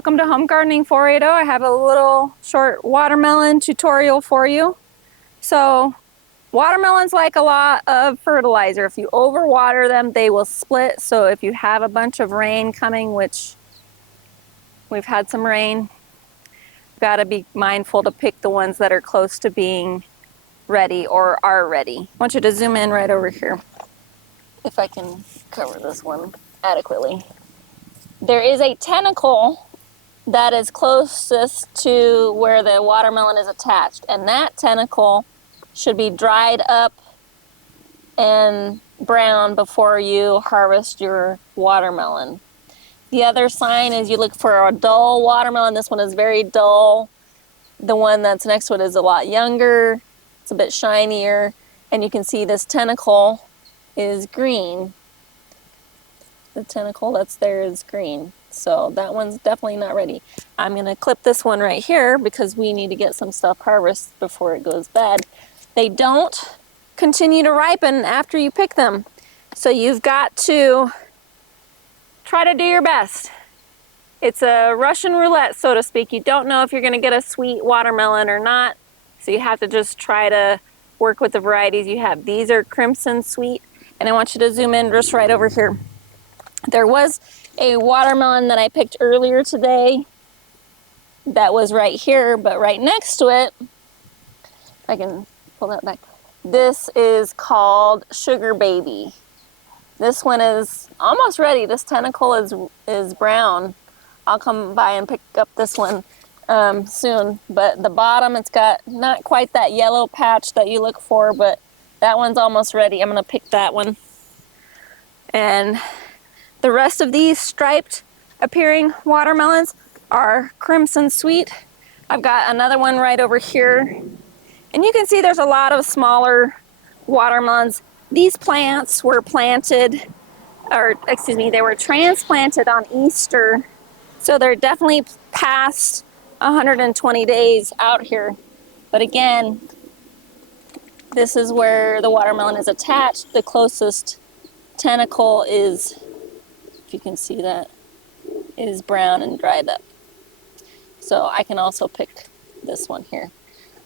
Welcome to Home Gardening 480. I have a little short watermelon tutorial for you. So watermelons like a lot of fertilizer. If you overwater them, they will split. So if you have a bunch of rain coming, which we've had some rain, you've got to be mindful to pick the ones that are close to being ready or are ready. I want you to zoom in right over here, if I can cover this one adequately. There is a tentacle that is closest to where the watermelon is attached, and that tentacle should be dried up and brown before you harvest your watermelon. The other sign is you look for a dull watermelon. This one is very dull. The one that's next to it is a lot younger. It's a bit shinier, and you can see this tentacle is green. The tentacle that's there is green. So that one's definitely not ready. I'm gonna clip this one right here because we need to get some stuff harvested before it goes bad. They don't continue to ripen after you pick them. So you've got to try to do your best. It's a Russian roulette, so to speak. You don't know if you're gonna get a sweet watermelon or not. So you have to just try to work with the varieties you have. These are Crimson Sweet, and I want you to zoom in just right over here. There was a watermelon that I picked earlier today that was right here, but right next to it, if I can pull that back, this is called Sugar Baby. This one is almost ready. This tentacle is brown. I'll come by and pick up this one soon, but the bottom, it's got not quite that yellow patch that you look for, but that one's almost ready. I'm gonna pick that one. And the rest of these striped appearing watermelons are Crimson Sweet. I've got another one right over here. And you can see there's a lot of smaller watermelons. These plants were planted, or excuse me, they were transplanted on Easter. So they're definitely past 120 days out here. But again, this is where the watermelon is attached. The closest tentacle is, if you can see that, is brown and dried up. So I can also pick this one here.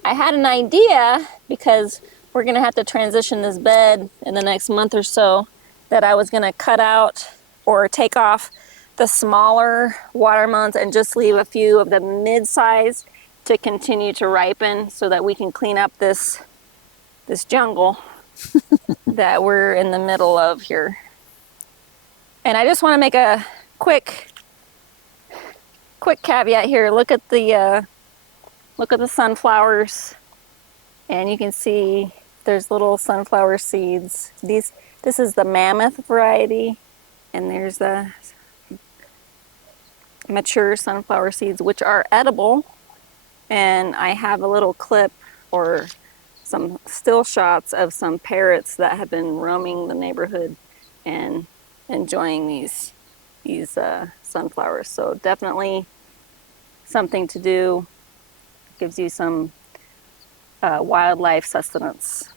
I had an idea, because we're gonna have to transition this bed in the next month or so, that I was gonna cut out or take off the smaller watermelons and just leave a few of the mid-size to continue to ripen so that we can clean up this jungle that we're in the middle of here. And I just want to make a quick caveat here. Look at the sunflowers, and you can see there's little sunflower seeds. This is the Mammoth variety, and there's the mature sunflower seeds, which are edible. And I have a little clip or some still shots of some parrots that have been roaming the neighborhood and enjoying these sunflowers. So definitely something to do. Gives you some wildlife sustenance.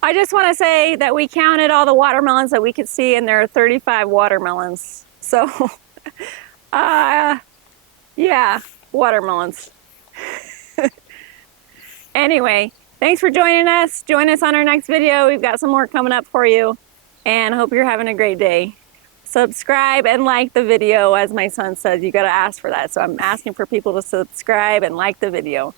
I just want to say that we counted all the watermelons that we could see, and there are 35 watermelons. So yeah, watermelons. Anyway, thanks for joining us. Join us on our next video. We've got some more coming up for you, and hope you're having a great day. Subscribe and like the video. As my son says, you got to ask for that. So I'm asking for people to subscribe and like the video.